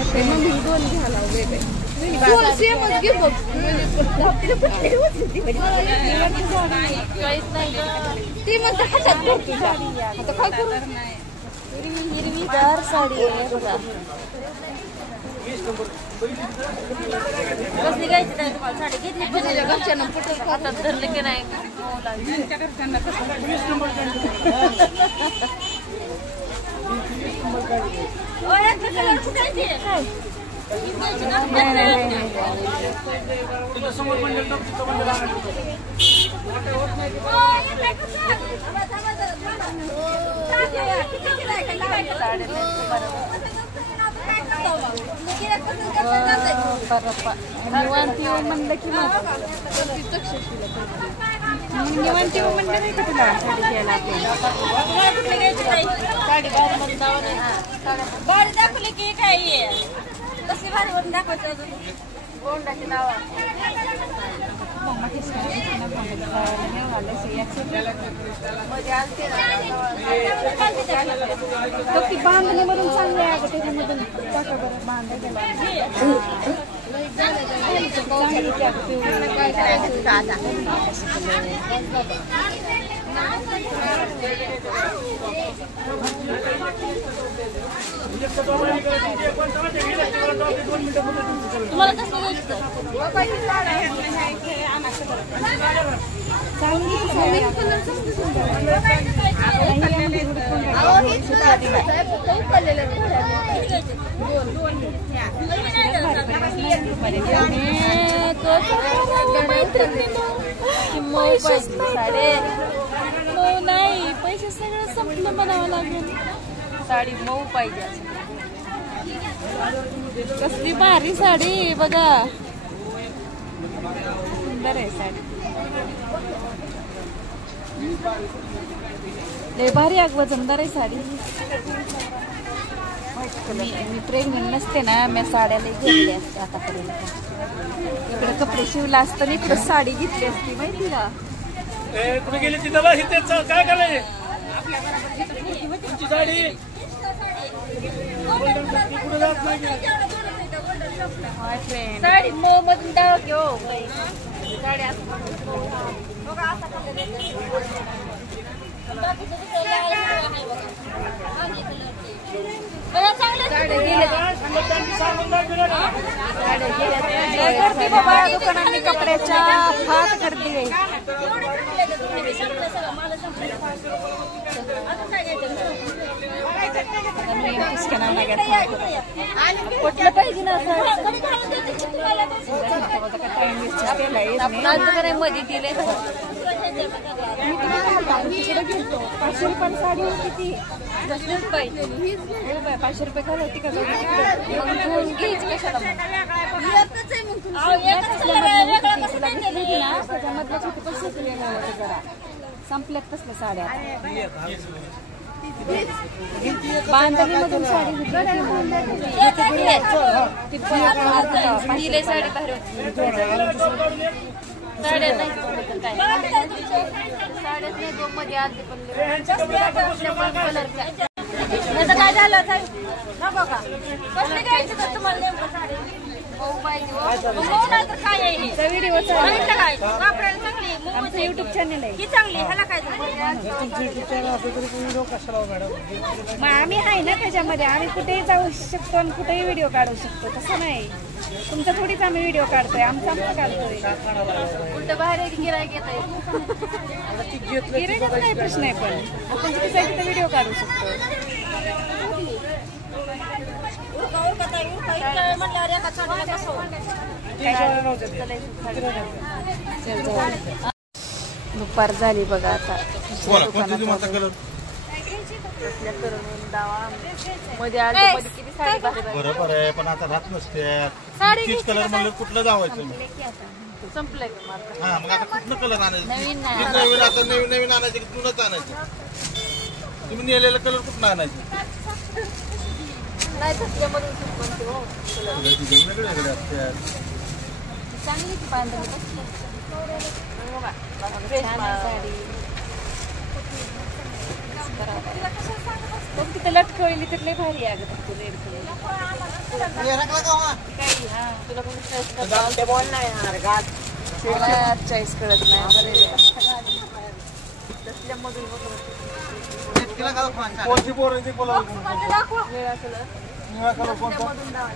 दोन घ्यायला दोन सेमच घे बघ ती म्हणते हातात करतो आता काय करू हिरवीगार साडी आहे बघा कसली घ्यायची नाही तुम्हाला साडी घेतली घरच्यांना कुठं हातात धरले की नाही निवांती म्हणलं की निवांती म्हणलं नाही का तुला साडी घ्यायला साडी भारी दाखवली की काय कसली भारी वरून दाखवायचं गोंडाची नावा बांधणी मधून चांगले आहे त्याच्यामधून तुम्हाला कसं नाही पैसे सगळं संपलं म्हणावं लागेल साडी मऊ पाहिजे कसली भारी साडी बघा सुंदर आहे साडी लय भारी वजनदार आहे साडी मी प्रेग्नेंट नसते ना मी साड्या लय घेतल्या असते आतापर्यंत इकडे कपडे शिवला असताना इकडे साडी घेतली असती माहिती का कुठे गेली तिथं काय करायचं तुमची साडी साडी मऊ मधून डाव घेऊ साडी गर्दी बाबा दुकानांनी कपड्याच्या फार गर्दी आहे कुठलं पाहिजे ना मध्ये दिले 500 रुपये साडी किती 500 रुपये घाल होती का घ्यायची कशाला जरा संपल्यात कसल्या साड्या बांधणी मधून साडी दिले साडी बाहेर साड्या नाही साड्याच नाही दोन मध्ये आलते पण कलर काय झालं नको का कसले घ्यायचे तर तुम्हाला नेमकं साडी युट्यूब चॅनल आहे चांगली ह्याला काय मग आम्ही आहे ना त्याच्यामध्ये आम्ही कुठेही जाऊ शकतो आणि कुठेही व्हिडिओ काढू शकतो तसं नाही तुमचा थोडीच आम्ही व्हिडिओ काढतोय आमचा काढतोय उलट बाहेर गिराईक येत आहे गिराईकच नाही प्रश्न आहे पण आपण तिथे व्हिडिओ काढू शकतो दुपार झाली बघा आता बरोबर आहे पण आता राहत नसते कलर म्हणलं कुठलं जावायचं संपलंय हा मग आता कुठलं कलर आणायचं नवीन आता नवीन आणायचं की तुलाच आणायचं तुम्ही नेलेलं कलर कुठं आणायचं नाही थकल्यामधून चांगली पांढरी साडी बघ तिथं लटकवली तर लय भारी आहे अगं ते रेड कलर काही हा तुला कोणी चॉईस कळत नाही कोणती पोर आहे ती बोला वेळा कलर निळा कलर कोणता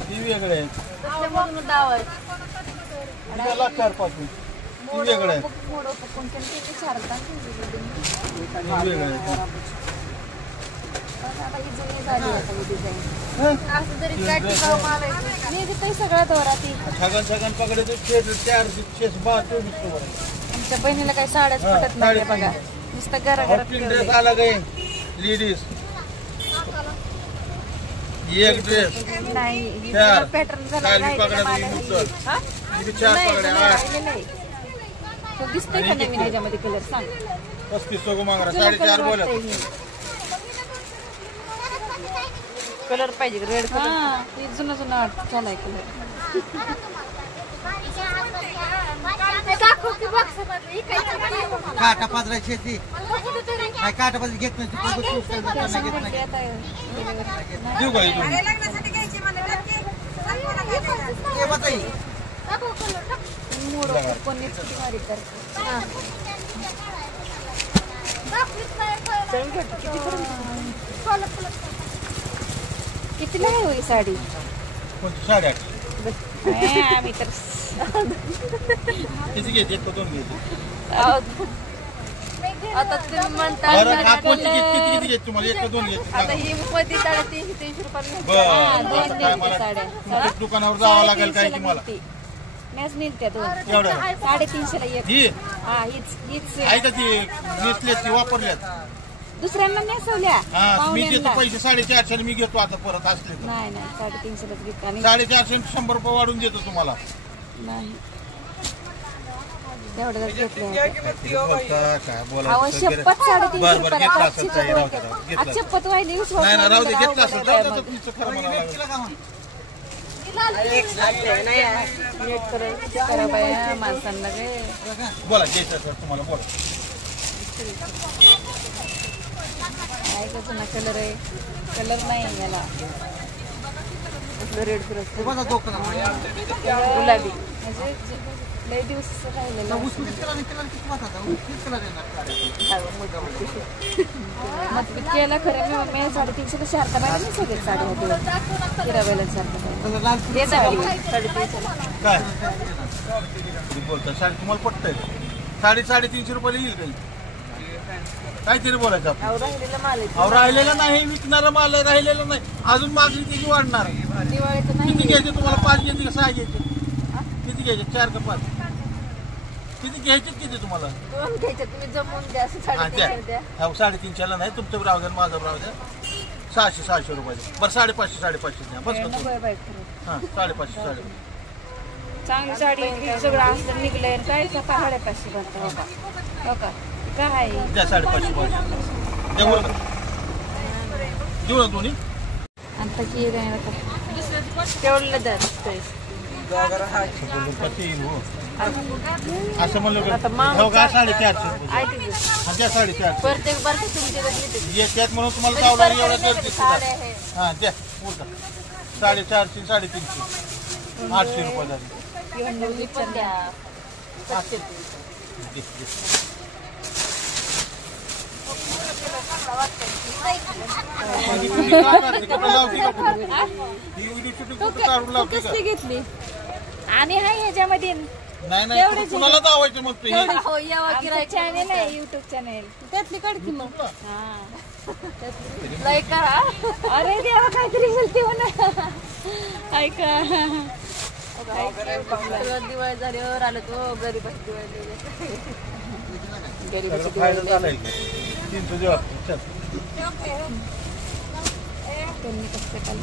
ती वेगळे आहे त्याच्यामधून डावायचं त्याला 4-5 ती वेगळे आहे कोणत्या चारतात वेगळे आहे आता ही जुनी झाली आता ही डिझाईन असं जरी काय टिकाऊ माल आहे मी तिथे सगळा दोरा ती छगन पकडे तो 424 आमच्या बहिणीला काही साड्याच पटत नाही बघा नुसतं घरा ड्रेस आला गे लेडीज एक ड्रेस नाही चार. पॅटर्न झाला चार राहिलेला पकडा माल तुम्ही आहे. नुसतं. हा? इथे 4 नाही, पकड्या नाही, 8 राहिलेलं आहे. तो दिसतोय का नवीन ह्याच्यामध्ये कलर सांग 3500 को मांग रहा तुला 4.5 कलर बोला वाटतंय हे. कलर पाहिजे रेड कलर जुना जुना झालाय कलर काटा पाजरायची ती काय काटा पाजरी घेत नाही देऊ का इथून मूड कोणीच किती भारी करतो कितीला आहे होई साडी कोणती 8.5 आम्ही तर किती घ्यायची एक का दोन घ्यायची आता तुम्ही म्हणता बरं का कोणती किती घ्यायची तुम्हाला एक का दोन घ्यायची आता सांगा. ही मध्ये 350 रुपये बरं. दोन आता काय मला साड्या तुमच्या दुकानावर जावं लागेल काय की मला मॅच नेलत्या दोन एवढं 350 ला एक ही हा हीच आहे का ती नेसल्यात ती वापरल्यात दुसऱ्यांना नेसवल्या हा मी देतो पाहुण्यांना. पैसे 450 मी घेतो आता परत असले तर नाही 350 लाच घेतली आणि 450 100 रुपये वाढून देतो तुम्हाला नाही तेवढ्याच घेतल्या बोलता काय बोलायचं अहो शपथ 350 बरं, रुपये घेतला आज असेल ताई, राहू दे, राहू दे, घेतला आज शपथ व्हायली विश्वास नाही ना राहू दे नाही घेतला असेल म्हणलं, जाऊ दे, मग. तुमचं खरं म्हणावं लागेल. नीट करा बाया माणसांना गे बोला घ्यायचं सर तुम्हाला बोला काय का जुना कलर आहे कलर नाही आहे याला रेड कलर गुलाबी म्हणजे लय दिवस राहिलेलं मग केला खरं मी 350 ला शारदा मॅडम नाही सगळे साडी होती हिराबाईला शारदा देत आहे 350 काय तुम्ही बोलता साडी तुम्हाला पटतंय 350 रुपयाला येईल काही काहीतरी बोलायचं आपण राहिलेला माल आहे अहो राहिलेलं नाही विकणारा माल आहे, राहिलेलं नाही अजून मागणी त्याची वाढणार दिवाळीचं नाही किती घ्यायचे तुम्हाला 5 घ्यायचे का 6 घ्यायचे किती घ्यायचे 4 का 5 किती घ्यायचे किती तुम्हाला दोन घ्यायचे तुम्ही जमवून द्या असं हा, द्या. 350 द्या हा, 350 ला नाही तुमचं राहू द्या माझं राहू द्या 600 रुपये बरं 550 द्या बस नको आहे बाई खरं. हा 550 चांगली साडी सगळं असलं निघलंय काय 550 भरतं हो का काय द्या 550 द्या बरं देऊ ना दोन्ही आता की तेवढलं दर किती येईल हो असं म्हणलं आता का मागं हो का 450 रुपये ऐक की. हा द्या 450 प्रत्येक तुमच्याकडे येते ये त्यात म्हणून तुम्हाला चावला एवढा दर दिसतो साड्या आहे हा द्या बोलता 450 350 800 रुपये झाले किंवा मुली पण द्या दे, दे. म्हणजे तुम्ही काय करते? कुठं लावते का कुठं? ही व्हिडिओ शूटिंग कुठं काढून लावते का? कसली घेतली आणि हाय ह्याच्यामध्ये नाही नाही कुठं कुणाला दावायचं मग ते चॅनेल आहे युट्यूब चॅनेल त्यातली काढती मग लाईक करा अरे देवा काहीतरी बोलते हो ना ऐका दिवाळी झाल्यावर आलं तो गरीबाची दिवाळी गरीबाची फायदा झालाय की? 300 जेव्हा चल. त्यांनी कसं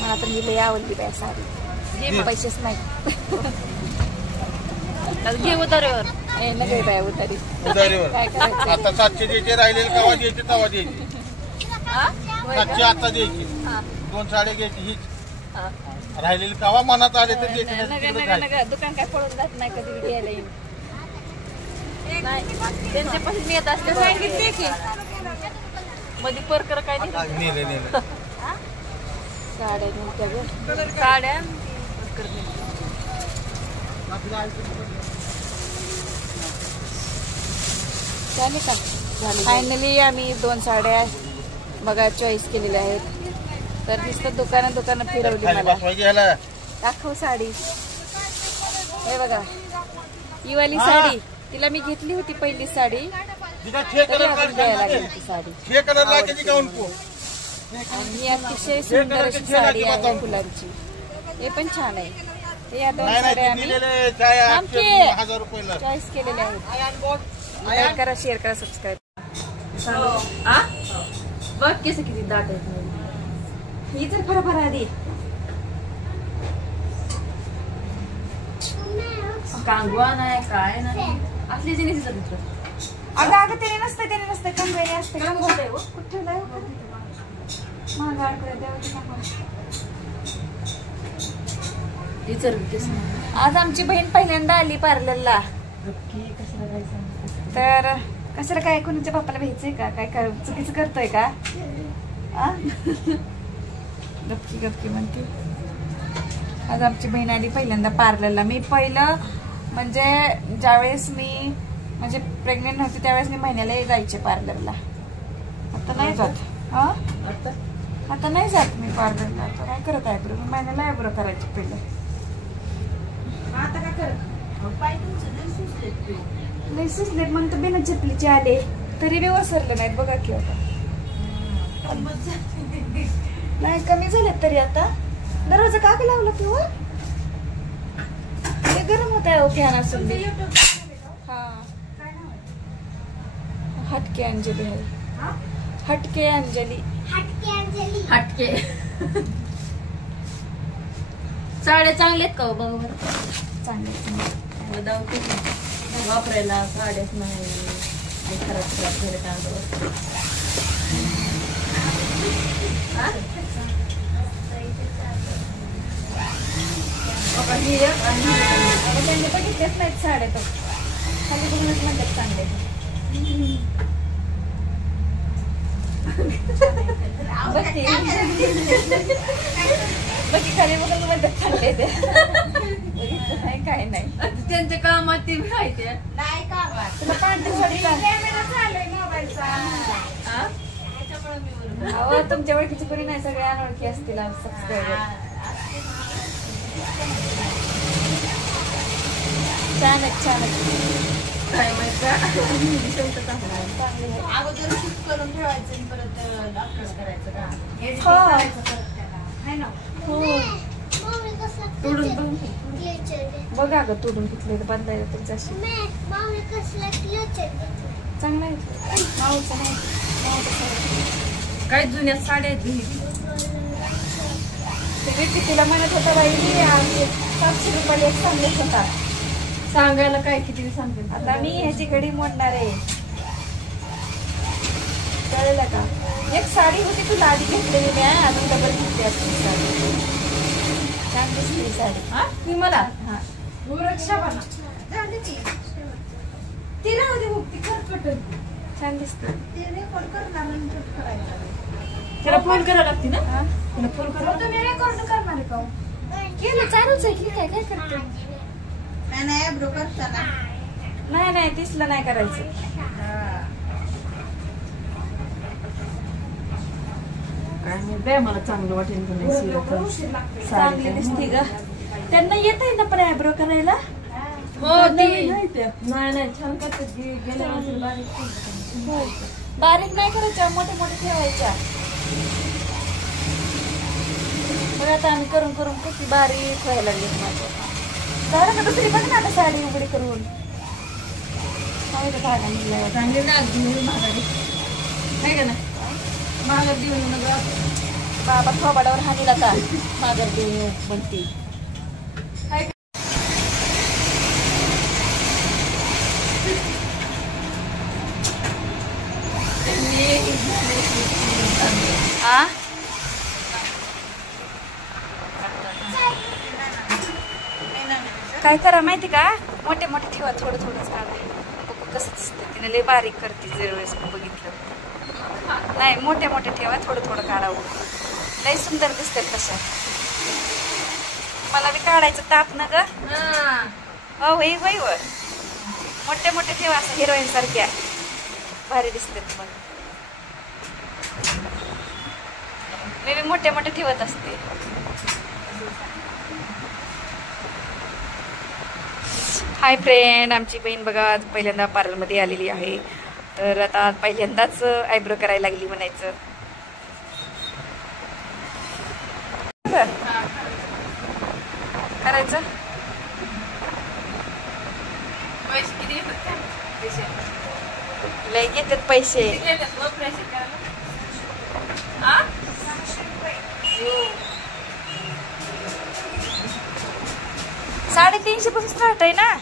मला तर मी लय आवडली बाय साडी पैसेच नाही घे उतारेवर नका बाय उतारी उधारीवर काय करायचं आता 700 द्यायचे राहिलेले केव्हा द्यायचे तेव्हा द्यायचे 700 आता द्यायची 2 साड्या घ्यायची हीच राहिलेली कवा मनात आले तर ते नका दुकान काय पळून जात नाही कधी घ्यायला येईल नाही त्यांच्यापासून मी येत असते सांगितले की मध्ये परकर काय नाही नेले साड्या नेमक्या ग साड्या झाले का फायनली आम्ही 2 साड्या बघा चॉईस केलेल्या आहेत तर नुसतं दुकानं फिरवली मला दाखव साडी हे बघा ही वाली साडी तिला मी घेतली होती पहिली साडी घ्यायला लागली ती साडी आणि ही अतिशय सुंदर अशी साडी आहे फुलांची हे पण छान आहे या 2 साड्या आम्ही चॉईस केलेल्या आहेत लाईक करा शेअर करा सबस्क्राईब बघ केस किती दाट आहेत ही तर खरं आधी कांगवा नाही काय नाही असली जिनिस अगं त्याने नसतं कंगवेने असते कुठे आज आमची बहीण पहिल्यांदा आली पार्लरला तर कशाला काय कुणाच्या बापाला भ्यायचंय का काय चुकीचं करतोय का गपकी म्हणते आज आमची बहीण आली पहिल्यांदा पार्लरला मी पहिलं म्हणजे ज्यावेळेस मी म्हणजे प्रेग्नेंट नव्हती त्यावेळेस मी महिन्याला जायचे पार्लरला आता नाही जात आता नाही जात मी पार्लरला आता काय करत आयब्रो मी महिन्याला आयब्रो करायचे पहिलं आता काय करत लय सुचले मग तर बिना चपलीचे आले तरी बी वसरले नाहीत बघा की आता नाही कमी झालेत तरी आता दरवाजा का लावला तू गरम होत आहे फॅन असून हा हटके अंजली आहे हटके अंजली हटके साड्या चांगल्यात का बघ बरं चांगले वापरायला साड्याच नाही खराब झाले त्यांनी बघितलेच नाहीत साड्या तो खाली बघूनच म्हणतात चांगले बाकी खाली बघून म्हणतात चांगले ते काय नाही त्यांच्या कामात ते माहिती तुला पांढरी साडी अहो तुमच्या ओळखीची कोणी नाही सगळे अनोळखी असतील सबस्क्रायबर छान काय माहिती अगोदर शूट करून ठेवायचं परत अपलोड करायचं का बघा ग तोडून घेतले बदलायला तुमच्याशी चांगला आहे काय जुन्या साड्या आहेत तिला म्हणत होता बाई 700 रुपयाला एक सांगत होता सांगायला काय किती सांगते आता मी ह्याची घडी मोडणार आहे कळलं का एक साडी होती तुला आधी घेतलेली मी अजून डबल घेतली असते साडी छान दिसली साडी ती मला हा रक्षा बना ती राहू दे ती खरकट छान दिसते त्याला फोन करावं लागते ना तिला फोन करावं तुम्ही रेकॉर्ड करणार आहे का केलं चालूच आहे की काय करते नाही तिसला नाही करायचं काय मला चांगलं वाटेल चांगली दिसते ग त्यांना येत आहे ना पण आयब्रो करायला हो नाही छान करतात गेल्या बारीक नाही करायच्या मोठे ठेवायच्या बघ आता आम्ही करून किती बारीक व्हायला लागले माझं झालं का दुसरी बघ ना आता साडी उघडी करून चांगली ना महागारी नाही का ना माघार देऊन बाबा थोबाडावर हानीला आता माघार देऊन म्हणते काय करा माहिती का, मोठे मोठे ठेवा, थोडं थोडंच काढा. बघू कसं दिसतं. तिने लय बारीक करते जर वेळेस बघितलं. नाही, मोठे मोठे ठेवा, थोडं थोडं काढावं. लय सुंदर दिसतात तशा. मला बी काढायचं ताप ना ग. हो वय वय व मोठे मोठे ठेवा, असं हिरोईन सारख्या भारी दिसतात. मग मी बी मोठे मोठे ठेवत असते. हाय फ्रेंड, आमची बहीण बघा आज पहिल्यांदा पार्लरमध्ये आलेली आहे. तर आता पहिल्यांदाच आयब्रो करायला लागली म्हणायचं. करायचं पैसे किती घेतात? पैसे लय घेतात पैसे. किती घेतात व पैसे करायला? आ? 350 पासून स्टार्ट आहे ना.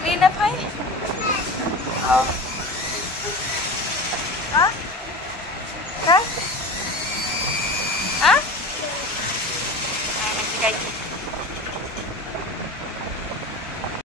क्लीन अप आहे. हा काय? हा काय